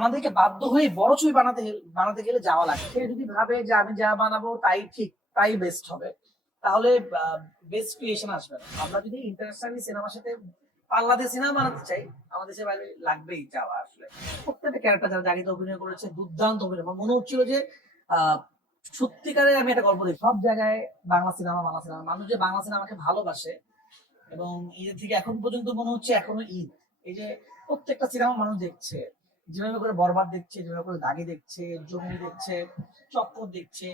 আমাদেরকে বাধ্য হয়ে বড় ছবি বানাতে গেলে যাওয়া লাগে। সে যদি ভাবে যে আমি যা বানাবো তাই ঠিক, তাই বেস্ট হবে, তাহলে বেস্ট ক্রিয়েশন আসবে না। আমরা যদি ইন্টারন্যাশনালি সিনেমার সাথে পাল্লা দিয়ে সিনেমা বানাতে চাই, আমাদের দেশের বাইরে লাগবেই যাওয়া। আসলে প্রত্যেকটা ক্যারেক্টার যারা জাগিতে অভিনয় করেছে দুর্দান্ত অভিনয়। আমার মনে হচ্ছিল যে আহ সত্যিকারের আমি একটা গল্প দেখি। সব জায়গায় বাংলা সিনেমা মানুষ যে বাংলা সিনেমাকে ভালোবাসে, এবং ঈদের থেকে এখন পর্যন্ত মনে হচ্ছে এখনো ঈদ। এই যে প্রত্যেকটা সিনেমা মানুষ দেখছে, যেভাবে করে বরবাদ দেখছে, যেভাবে করে দাগি দেখছে, জঙ্গি দেখছে, চক্কর দেখছে,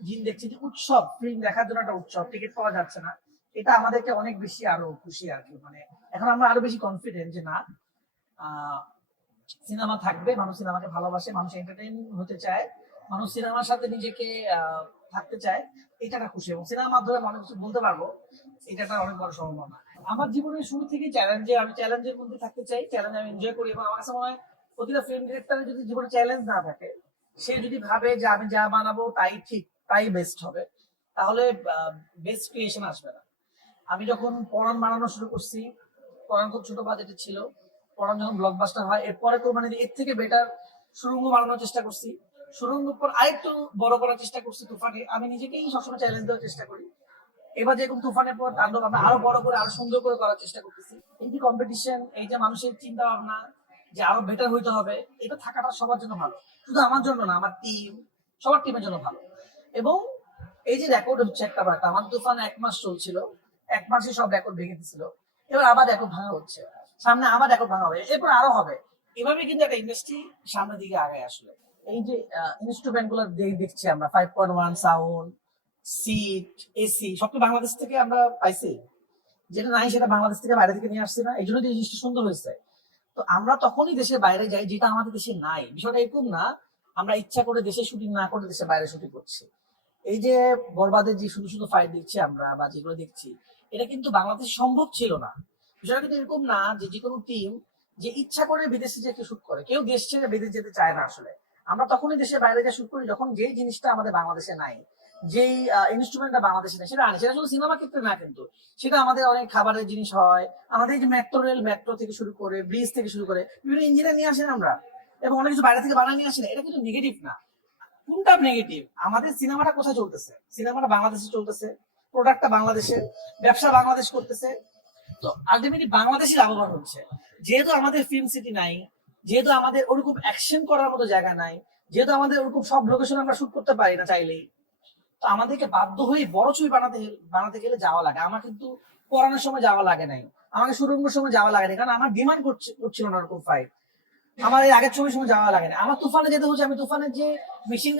জিন দেখছে, যে উৎসব ফিল্ম দেখার জন্য একটা উৎসব, টিকিট পাওয়া যাচ্ছে না। এটা আমাদেরকে অনেক বেশি আরো খুশি আর কি। মানে এখন আমরা আরো বেশি কনফিডেন্ট যে না, সিনেমা থাকবে, মানুষ সিনেমাকে ভালোবাসে, মানুষ এন্টারটেইন হতে চায়, মানুষ সিনেমার সাথে নিজেকে থাকতে চায়। এটা একটা খুশি, এবং সিনেমার মাধ্যমে মানুষ বলতে পারবো এটা একটা অনেক বড় সম্ভাবনা। আমার জীবনের শুরু থেকে আমি চ্যালেঞ্জের মধ্যে থাকতে চাই, চ্যালেঞ্জ আমি এনজয় করি। এবং আমার কাছে মনে হয় প্রতিটা ফিল্ম ডিরেক্টরের যদি জীবনে চ্যালেঞ্জ না থাকে, সে যদি ভাবে যে আমি যা বানাবো তাই ঠিক, তাই বেস্ট হবে, তাহলে বেস্ট ক্রিয়েশন আসবে না। আমি যখন পরান বানানো শুরু করছি, পরান খুব ছোট বাজেটে ছিল। পরান যখন ব্লকবাস্টার হয়, এরপরে তো মানে এর থেকে বেটার সুড়ঙ্গ বানানোর চেষ্টা করছি। সুড়ঙ্গের পর আরেকটু বড় করার চেষ্টা করছি তুফানে। আমি নিজেকেই সবসময় চ্যালেঞ্জ দেওয়ার চেষ্টা করি। এবার যেরকম তুফানের পর তাণ্ডব আমরা আরো বড় করে, আরো সুন্দর করে করার চেষ্টা করতেছি। এই যে কম্পিটিশন, এই যে মানুষের চিন্তা ভাবনা যে আরো বেটার হইতে হবে, এটা থাকাটা সবার জন্য ভালো। শুধু আমার জন্য না, আমার টিম, সবার টিমের জন্য ভালো। এবং এই যে রেকর্ড হচ্ছে একটা বার, আমার তুফান 1 মাস চলছিল, 1 মাসে সব রেকর্ড ভেঙে দিছিল। এবার আবার রেকর্ড ভাঙা হচ্ছে, সামনে আবার রেকর্ড ভাঙা হবে, এরপর আরো হবে। এভাবে কিন্তু একটা ইন্ডাস্ট্রি সামনের দিকে আগায় আসলে। এই যে ইনস্ট্রুমেন্ট গুলো দেখছি আমরা, 5.1 সাউন্ড, সিট, এসি, সবটা বাংলাদেশ থেকে আমরা পাইছি। যেটা নাই সেটা বাংলাদেশ থেকে বাইরে থেকে নিয়ে আসছি না, এই জন্য এই জিনিসটা সুন্দর হয়েছে। তো আমরা তখনই দেশের বাইরে যাই যেটা আমাদের দেশে নাই। বিষয়টা এরকম না আমরা ইচ্ছা করে দেশে শুটিং না করে দেশের বাইরে শুটিং করছি। এই যে বরবাদের যে শুধু শুধু ফাইট দেখছি আমরা, বা যেগুলো দেখছি, এটা কিন্তু বাংলাদেশ সম্ভব ছিল না। বিষয়টা কিন্তু এরকম না যে যে কোনো টিম যে ইচ্ছা করে বিদেশে যে কেউ শুট করে, কেউ দেশ ছেড়ে বিদেশ যেতে চায় না আসলে। আমরা তখনই দেশের বাইরে যা শুট করি যখন যেই জিনিসটা আমাদের বাংলাদেশে নাই, যেই ইনস্ট্রুমেন্টটা বাংলাদেশে নেই, সেটা আনি। সেটা শুধু সিনেমা ক্ষেত্রে না, কিন্তু সেটা আমাদের অনেক খাবারের জিনিস হয়। আমাদের এই যে মেট্রো রেল, মেট্রো থেকে শুরু করে ব্রিজ থেকে শুরু করে বিভিন্ন ইঞ্জিনিয়ার নিয়ে আসেন আমরা, এবং অনেক কিছু বাইরে থেকে বানিয়ে নিয়ে আসেন। এটা কিন্তু নেগেটিভ না। কোনটা নেগেটিভ? আমাদের সিনেমাটা কোথায় চলতেছে? সিনেমাটা বাংলাদেশে চলতেছে, প্রোডাক্টটা বাংলাদেশের, ব্যবসা বাংলাদেশ করতেছে। তো আলটিমেটলি বাংলাদেশই লাভবান হচ্ছে। যেহেতু আমাদের ফিল্ম সিটি নাই, যেহেতু আমাদের ওরকম অ্যাকশন করার মতো জায়গা নাই, যেহেতু আমাদের ওরকম সব লোকেশন আমরা শুট করতে পারি না চাইলেই, তো আমাদেরকে বাধ্য হয়ে বড় ছবি বানাতে গেলে যাওয়া লাগে। আমার কিন্তু পড়ানোর সময় যাওয়া লাগে নাই, আমাকে সুরঙ্গের সময় যাওয়া লাগে না, কারণ আমার ডিমান্ড করছিল না ওরকম ফাইট। আমার এই আগের ছবির সময় যাওয়া লাগে না। আমার তুফানে যেতে হচ্ছে, আমি তুফানের যে মেশিন